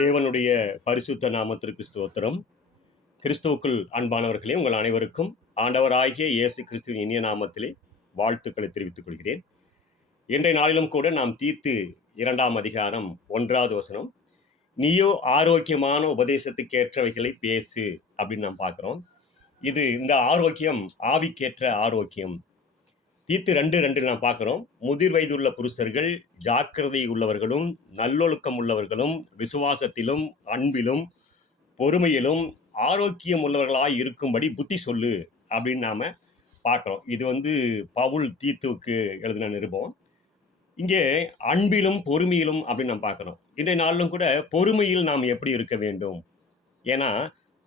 தேவனுடைய பரிசுத்த நாமத்திற்கு ஸ்தோத்திரம். கிறிஸ்துவுக்குள் அன்பானவர்களே, உங்கள் அனைவருக்கும் ஆண்டவராகிய இயேசு கிறிஸ்துவின் இனிய நாமத்திலே வாழ்த்துக்களை தெரிவித்துக் கொள்கிறேன். இன்றைய நாளிலும் கூட நாம் தீத்து 2ஆம் அதிகாரம் 1வது வசனம், நீயோ ஆரோக்கியமான உபதேசத்துக்கேற்றவைகளை பேசு அப்படின்னு நாம் பார்க்கிறோம். இந்த ஆரோக்கியம் ஆவிக்கேற்ற ஆரோக்கியம். தீத்து 2:2 நாம் பார்க்கிறோம். முதிர் வயதுள்ள புருஷர்கள் ஜாக்கிரதை உள்ளவர்களும் நல்லொழுக்கம் உள்ளவர்களும் விசுவாசத்திலும் அன்பிலும் பொறுமையிலும் ஆரோக்கியம் உள்ளவர்களாய் இருக்கும்படி புத்தி சொல்லு அப்படின்னு நாம பார்க்கிறோம். இது பவுல் தீத்துவுக்கு எழுதின நிருபம். இங்கே அன்பிலும் பொறுமையிலும் அப்படின்னு நாம் பார்க்கிறோம். இன்றைய நாளிலும் கூட பொறுமையில் நாம் எப்படி இருக்க வேண்டும்? ஏன்னா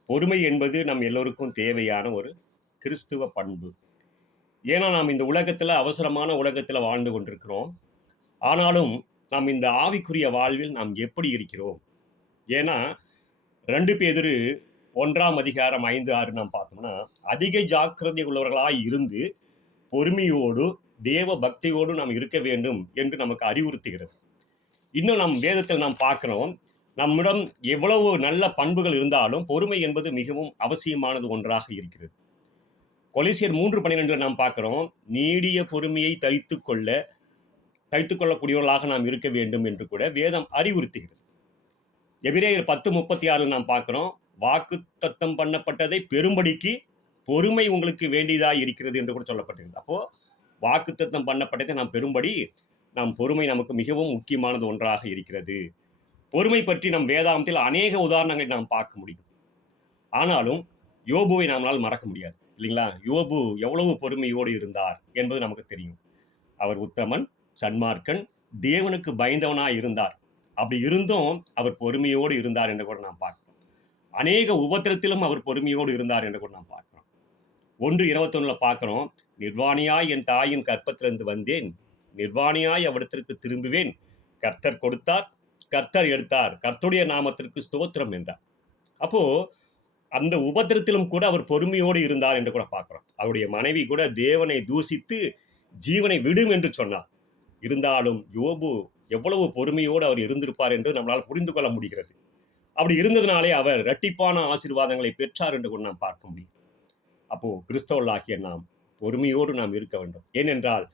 பொறுமை என்பது நம் எல்லோருக்கும் தேவையான ஒரு கிறிஸ்துவ பண்பு. ஏன்னா நாம் இந்த உலகத்தில் அவசரமான உலகத்தில் வாழ்ந்து கொண்டிருக்கிறோம். ஆனாலும் நாம் இந்த ஆவிக்குரிய வாழ்வில் நாம் எப்படி இருக்கிறோம்? ஏன்னா 2 பேதுரு 1ஆம் அதிகாரம் 5-6 நாம் பார்த்தோம்னா, அதிக ஜாக்கிரதை உள்ளவர்களாய் இருந்து பொறுமையோடு தேவ பக்தியோடு நாம் இருக்க வேண்டும் என்று நமக்கு அறிவுறுத்துகிறது. இன்னும் நம் வேதத்தில் நாம் பார்க்கிறோம், நம்மிடம் எவ்வளவு நல்ல பண்புகள் இருந்தாலும் பொறுமை என்பது மிகவும் அவசியமானது ஒன்றாக இருக்கிறது. கொலோசியர் 3:12 நாம் பார்க்கிறோம், நீடிய பொறுமையை தைத்துக் கொள்ளக்கூடியவர்களாக நாம் இருக்க வேண்டும் என்று கூட வேதம் அறிவுறுத்துகிறது. எபிரேயர் 10:36 நாம் பார்க்கிறோம், வாக்குத்தத்தம் பண்ணப்பட்டதை பெறும்படிக்கு பொறுமை உங்களுக்கு வேண்டியதாய் இருக்கிறது என்று கூட சொல்லப்பட்டிருக்கிறது. அப்போ வாக்குத்தத்தம் பண்ணப்பட்டதை நாம் பெறும்படி பொறுமை நமக்கு மிகவும் முக்கியமானது ஒன்றாக இருக்கிறது. பொறுமை பற்றி நம் வேதாந்தத்தில் அநேக உதாரணங்களை நாம் பார்க்க முடியும். ஆனாலும் யோபுவை நம்மால் மறக்க முடியாது, இல்லைங்களா? யோபு எவ்வளவு பொறுமையோடு இருந்தார் என்பது நமக்கு தெரியும். அவர் உத்தமன், சன்மார்க்கன், தேவனுக்கு பயந்தவனாய் இருந்தார். அப்படி இருந்தும் அவர் பொறுமையோடு இருந்தார் என்று கூட நாம் பார்க்கிறோம். அநேக உபத்திரத்திலும் அவர் பொறுமையோடு இருந்தார் என்று கூட நாம் பார்க்கிறோம். 1:21 பார்க்கிறோம், நிர்வாணியாய் என் தாயின் கற்பத்திலிருந்து வந்தேன், நிர்வாணியாய் அவ்விடத்திற்கு திரும்புவேன், கர்த்தர் கொடுத்தார், கர்த்தர் எடுத்தார், கர்த்தருடைய நாமத்திற்கு ஸ்தோத்திரம் என்றார். அப்போ அந்த உபத்திரத்திலும் கூட அவர் பொறுமையோடு இருந்தார் என்று கூட பார்க்கிறோம். அவருடைய மனைவி கூட தேவனை தூசித்து ஜீவனை விடும் என்று சொன்னார். இருந்தாலும் யோபு எவ்வளவு பொறுமையோடு அவர் இருந்திருப்பார் என்று நம்மளால் புரிந்து கொள்ள முடிகிறது. அப்படி இருந்ததுனாலே அவர் இரட்டிப்பான ஆசீர்வாதங்களை பெற்றார் என்று கூட நாம் பார்க்க முடியும். அப்போ கிறிஸ்தவர்களாகிய நாம் பொறுமையோடு நாம் இருக்க வேண்டும். ஏனென்றால்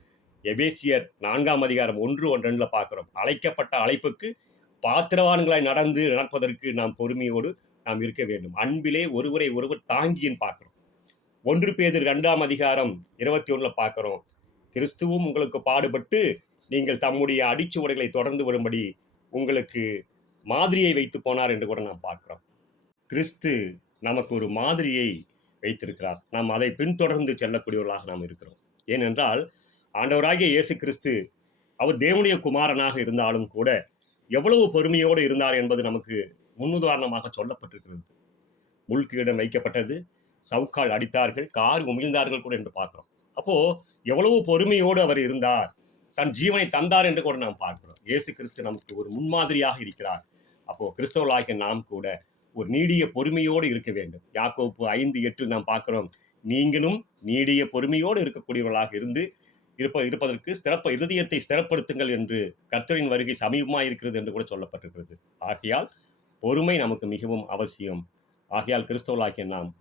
எபேசியர் 4ஆம் அதிகாரம் 1:2 பார்க்கிறோம், அழைக்கப்பட்ட அழைப்புக்கு பாத்திரவான்களாய் நடப்பதற்கு நாம் பொறுமையோடு நாம் இருக்க வேண்டும். அன்பிலே ஒருவரை ஒருவர் தாங்கின்னு பார்க்கிறோம். 1 பேதுரு 2ஆம் அதிகாரம் 21 பார்க்கிறோம், கிறிஸ்துவும் உங்களுக்கு பாடுபட்டு நீங்கள் தம்முடைய அடிச்சுவடுகளை தொடர்ந்து வரும்படி உங்களுக்கு மாதிரியை வைத்து போனார் என்று கூட நாம் பார்க்கிறோம். கிறிஸ்து நமக்கு ஒரு மாதிரியை வைத்திருக்கிறார். நாம் அதை பின்தொடர்ந்து செல்லக்கூடியவர்களாக நாம் இருக்கிறோம். ஏனென்றால் ஆண்டவராகிய இயேசு கிறிஸ்து அவர் தேவனுடைய குமாரனாக இருந்தாலும் கூட எவ்வளவு பொறுமையோடு இருந்தார் என்பது நமக்கு முன்னுதாரணமாக சொல்லப்பட்டிருக்கிறது. முள்கிரீடம் வைக்கப்பட்டது, சவுக்கால் அடித்தார்கள், கார் உமிழ்ந்தார்கள் கூட என்று பார்க்கிறோம். அப்போ எவ்வளவு பொறுமையோடு அவர் இருந்தார், தன் ஜீவனை தந்தார் என்று கூட நாம் பார்க்கிறோம். இயேசு கிறிஸ்து நமக்கு ஒரு முன்மாதிரியாக இருக்கிறார். அப்போ கிறிஸ்தவர்களாகிய நாம் கூட ஒரு நீடிய பொறுமையோடு இருக்க வேண்டும். யாக்கோப்பு 5:8 நாம் பார்க்கிறோம், நீங்களும் நீடிய பொறுமையோடு இருக்கக்கூடியவர்களாக இருப்பதற்கு இருதயத்தை ஸ்திரப்படுத்துங்கள் என்று கர்த்தரின் வருகை சமீபமாக இருக்கிறது என்று கூட சொல்லப்பட்டிருக்கிறது. ஆகையால் பொறுமை நமக்கு மிகவும் அவசியம். ஆகையால் கிறிஸ்தவர்களாகிய நாம்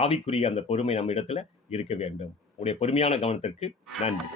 ஆவிக்குரிய அந்த பொறுமை நம்ம இடத்துல இருக்க வேண்டும். உங்களுடைய பொறுமையான கவனத்திற்கு நன்றி.